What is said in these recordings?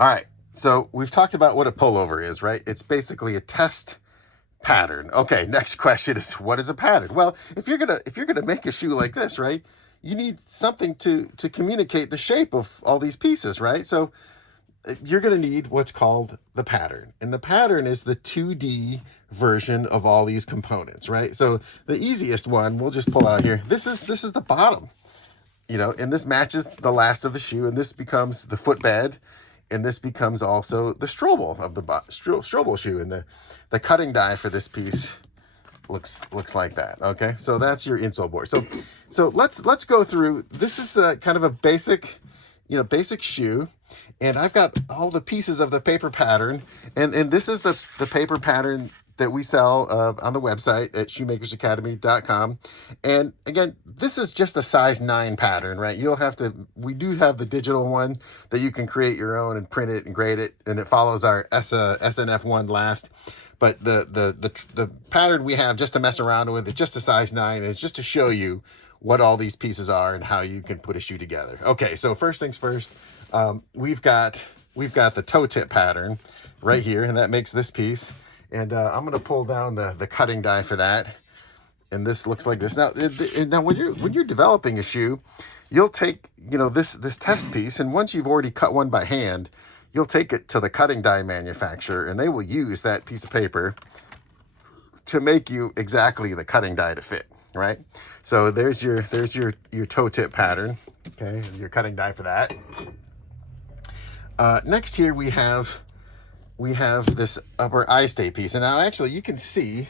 All right, so we've talked about what a pullover is, right? It's basically a test pattern. Okay, next question is, what is a pattern? Well, if you're gonna make a shoe like this, right, you need something to communicate the shape of all these pieces, right? So you're going to need what's called the pattern. And the pattern is the 2D version of all these components, right? So the easiest one we'll just pull out here. This is the bottom, and this matches the last of the shoe, and this becomes the footbed, and this becomes also the strobel of the strobel shoe, and the cutting die for this piece looks like that. Okay, so that's your insole board. So let's go through. This is kind of a basic shoe, and I've got all the pieces of the paper pattern, and this is the paper pattern that we sell on the website at shoemakersacademy.com. And again, this is just a size 9 pattern, right? We do have the digital one that you can create your own and print it and grade it, and it follows our SNF1 last. But the pattern we have just to mess around with, it's just a size 9, and it's just to show you what all these pieces are and how you can put a shoe together. Okay, so first things first, we've got the toe tip pattern right here, and that makes this piece. And I'm going to pull down the cutting die for that. And this looks like this. Now when you're developing a shoe, you'll take, this test piece, and once you've already cut one by hand, you'll take it to the cutting die manufacturer, and they will use that piece of paper to make you exactly the cutting die to fit, right? So there's your toe tip pattern, okay, your cutting die for that. Next here we have this upper eye stay piece, and now actually you can see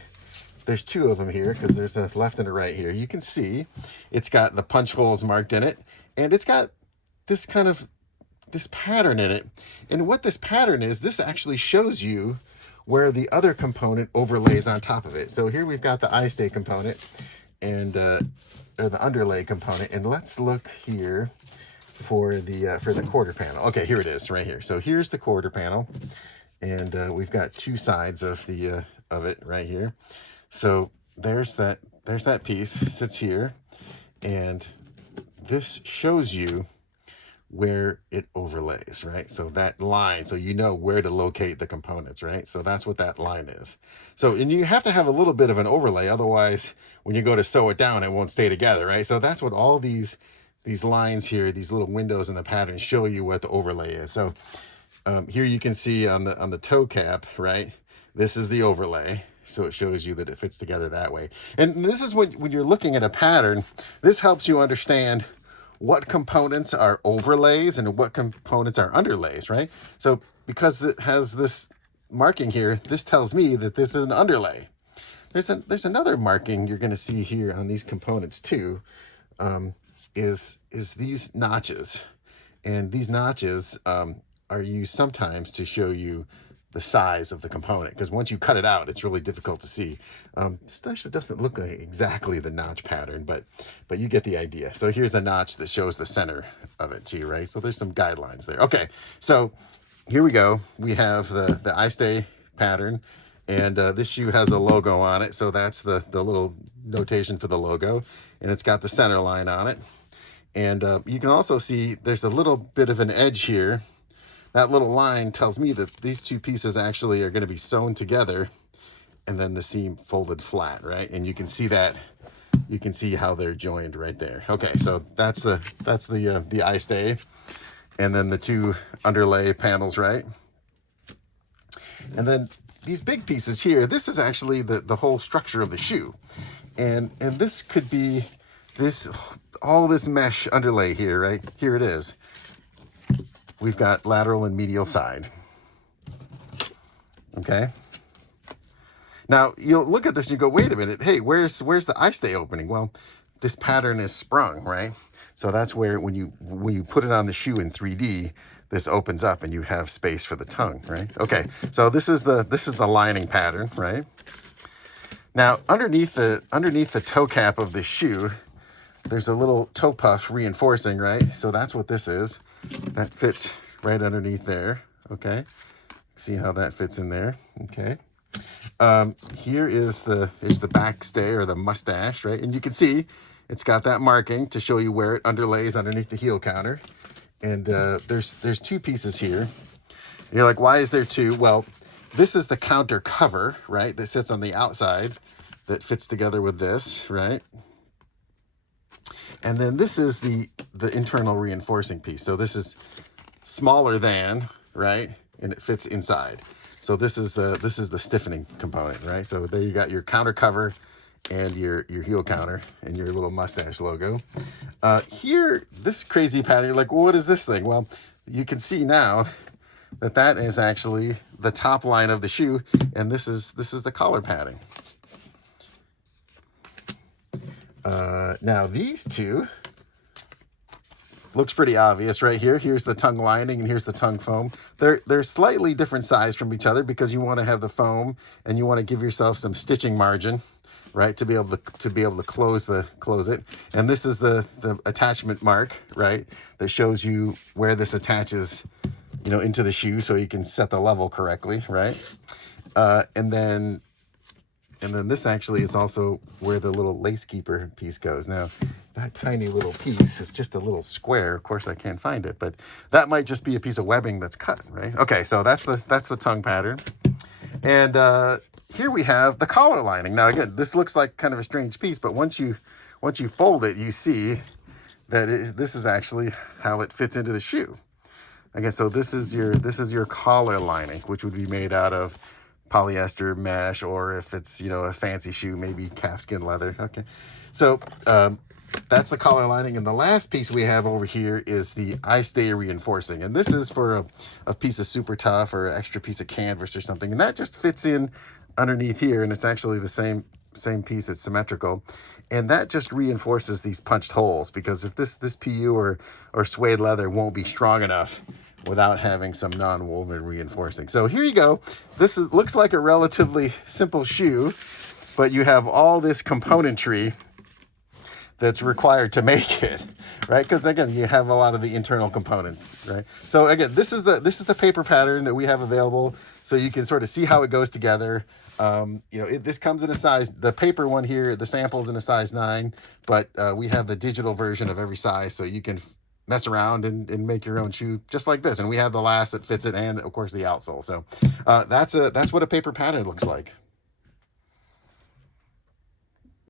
there's 2 of them here because there's a left and a right here. You can see it's got the punch holes marked in it, and it's got this pattern in it. And what this pattern is, this actually shows you where the other component overlays on top of it. So here we've got the eye stay component and or the underlay component, and let's look here for the quarter panel. Okay, here it is right here. So here's the quarter panel, and we've got 2 sides of it right here. So there's that piece sits here, and this shows you where it overlays, right? So that line, so you know where to locate the components, right? So that's what that line is. So, and you have to have a little bit of an overlay, otherwise when you go to sew it down, it won't stay together, right? So that's what all these lines here, these little windows in the pattern show you what the overlay is. So here you can see on the toe cap, right? This is the overlay. So it shows you that it fits together that way. And this is when you're looking at a pattern, this helps you understand what components are overlays and what components are underlays, right? So because it has this marking here, this tells me that this is an underlay. There's another marking you're going to see here on these components too, is these notches. And these notches are used sometimes to show you the size of the component, because once you cut it out, it's really difficult to see. This actually doesn't look like exactly the notch pattern, but you get the idea. So here's a notch that shows the center of it too, right? So there's some guidelines there. Okay, so here we go. We have the eye stay pattern, and this shoe has a logo on it, so that's the little notation for the logo, and it's got the center line on it. And you can also see there's a little bit of an edge here. That little line tells me that these 2 pieces actually are going to be sewn together, and then the seam folded flat, right? And you can see that. You can see how they're joined right there. Okay, so that's the eye stay, and then the 2 underlay panels, right? And then these big pieces here, this is actually the whole structure of the shoe, and this could be all this mesh underlay here, right? Here it is. We've got lateral and medial side. Okay. Now you'll look at this and you go, wait a minute, hey, where's the eye stay opening? Well, this pattern is sprung, right? So that's where when you put it on the shoe in 3D, this opens up and you have space for the tongue, right? Okay. So this is the lining pattern, right? Now underneath the toe cap of the shoe, there's a little toe puff reinforcing, right? So that's what this is. That fits right underneath there, okay? See how that fits in there, okay? Here is the back stay, or the mustache, right? And you can see it's got that marking to show you where it underlays underneath the heel counter. And there's 2 pieces here. You're like, why is there two? Well, this is the counter cover, right? That sits on the outside that fits together with this, right? And then this is the internal reinforcing piece. So this is smaller than, right? And it fits inside. So this is the stiffening component, right? So there you got your counter cover and your heel counter and your little mustache logo. Here, this crazy pattern, you're like, well, what is this thing? Well, you can see now that is actually the top line of the shoe, and this is the collar padding. Now these two looks pretty obvious right here. Here's the tongue lining and here's the tongue foam. They're slightly different size from each other because you want to have the foam and you want to give yourself some stitching margin, right, to be able to close it. And this is the attachment mark, right, that shows you where this attaches, you know, into the shoe so you can set the level correctly, right? And then this actually is also where the little lace keeper piece goes. Now, that tiny little piece is just a little square. Of course, I can't find it, but that might just be a piece of webbing that's cut, right? Okay, so that's the tongue pattern. And here we have the collar lining. Now, again, this looks like kind of a strange piece, but once you fold it, you see that this is actually how it fits into the shoe. Okay, so this is your collar lining, which would be made out of polyester mesh, or if it's, you know, a fancy shoe, maybe calfskin leather. Okay, so that's the collar lining. And the last piece we have over here is the I-Stay reinforcing, and this is for a piece of Super Tough or an extra piece of canvas or something, and that just fits in underneath here, and it's actually the same piece. It's symmetrical, and that just reinforces these punched holes, because if this PU or suede leather won't be strong enough without having some non-woven reinforcing. So here you go. This looks like a relatively simple shoe, but you have all this componentry that's required to make it, right? Because again, you have a lot of the internal component, right? So again, this is the paper pattern that we have available, so you can sort of see how it goes together. You know, this comes in a size, the paper one here, the sample's in a size 9, but we have the digital version of every size, so you can mess around and make your own shoe just like this. And we have the last that fits it, and of course the outsole. So that's what a paper pattern looks like.